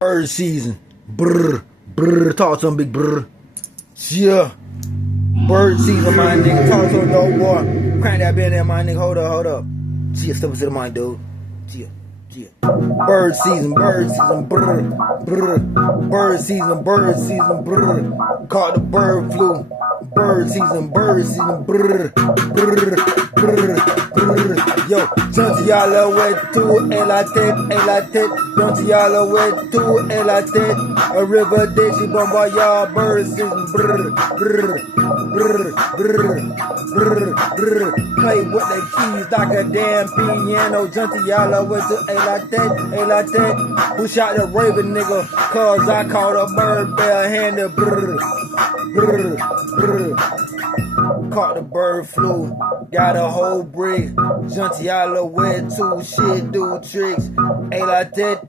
Bird season. Brr, brr. Talk to him, big brr. Yeah. Bird season, my nigga. Talk to him, dog boy. Crank that bit in there, my nigga. Hold up. Yeah, step into the mic, dude. Yeah. Bird season, brr, brr. Bird season, brr. Caught the bird flu. Bird season, brr, brr, brr. Yo, Santiago wet to elated. Santiago wet to elated. A river ditchy bombard, bird season, brr. Play with the keys like a damn piano. Santiago wet to elated. Who shot the raven nigga? Cause I caught a bird bare-handed, brr. Caught the bird flu, got a whole brick. Santiago wet to shit, do tricks. Elated,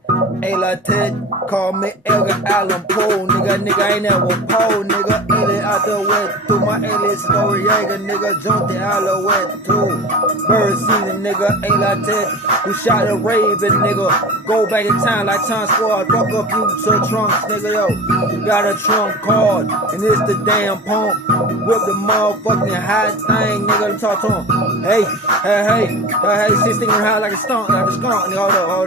call me Elgin Allen Poe, nigga ain't never pole, nigga. Alien out the wet to my alien Noriega, nigga. Santiago wet too. Bird season, nigga, elated. Who shot a raven, nigga? Go back in time like Time Squad, fuck up you to trunks, nigga, yo. Got a trunk card, and it's the damn pump. Whip the motherfucking hot thing, nigga. Talk to him. Hey, 16 high like a skunk, nigga.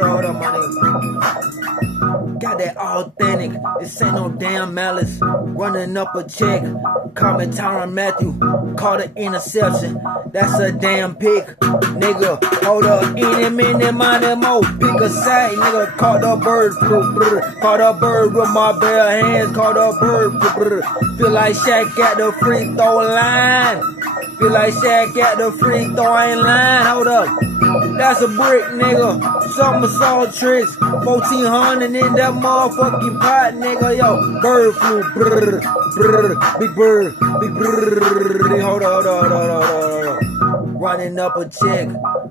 Hold up, my nigga. Got that authentic, this ain't no damn malice. Running up a check, call me Tyron Matthew. Call the interception, that's a damn pick. Nigga, hold up, any minute, money more. Pick a side, nigga, caught the bird flu, brr. Caught a bird with my bare hands, caught a bird, brr. Feel like Shaq at the free throw line. Feel like Shaq at the free throwing line, hold up. That's a brick, nigga. Somersault tricks. 1400 in that motherfucking pot, nigga. Yo, bird flu, brr. Big bird. Hold up. Running up a check.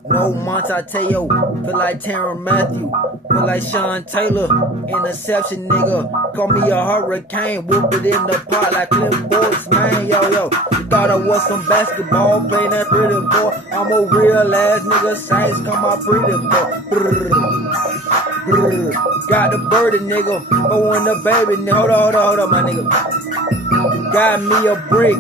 No Montateo. Feel like Tyron Matthew. Feel like Sean Taylor. Interception, nigga. Call me a hurricane. Whoop it in the pot like Cliff Boys, man. Yo. You thought I was some basketball playing that pretty boy. I'm a real ass nigga. Saints come out pretty boy. Brr. Got the birdie, nigga. Throwing the baby, nigga. Hold up, my nigga. Got me a brick.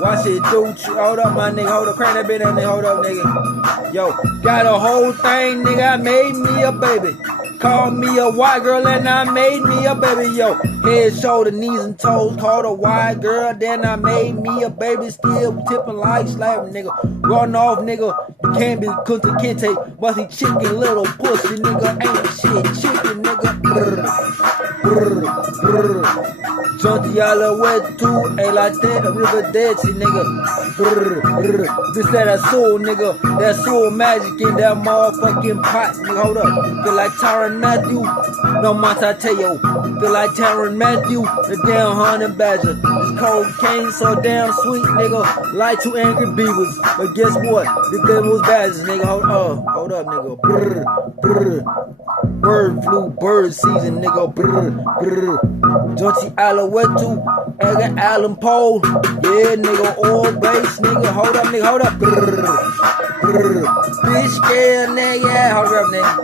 Watch it do. Hold up, my nigga. Hold up. Crank that bit in there. Hold up, nigga. Yo, got a whole thing, nigga. I made me a baby. Call me a white girl and I made me a baby, yo. Head, shoulder, knees and toes. Called a white girl, then I made me a baby. Still tipping like slapping, nigga. Run off, nigga. You can't be cooked and can't take busty chicken, little pussy, nigga. Ain't shit chicken, nigga. Brr. Santiago wet to elated, a river dead, see, nigga. Brr. This that soul, nigga. That soul magic in that motherfucking pot, nigga. Hold up. Feel like Tyron Matthew, no Montateo. Feel like Tyron Matthew, the damn honey badger. This cocaine so damn sweet, nigga. Like two angry beavers. But guess what? The devil's badgers, nigga. Hold up, nigga. Brr. Bird flu, bird season, nigga. Brr. Santiago wet to Edgar Allan Poe. Yeah, nigga. All base, nigga. Hold up. Brr. Bitch, scared, nigga. Hold up, nigga.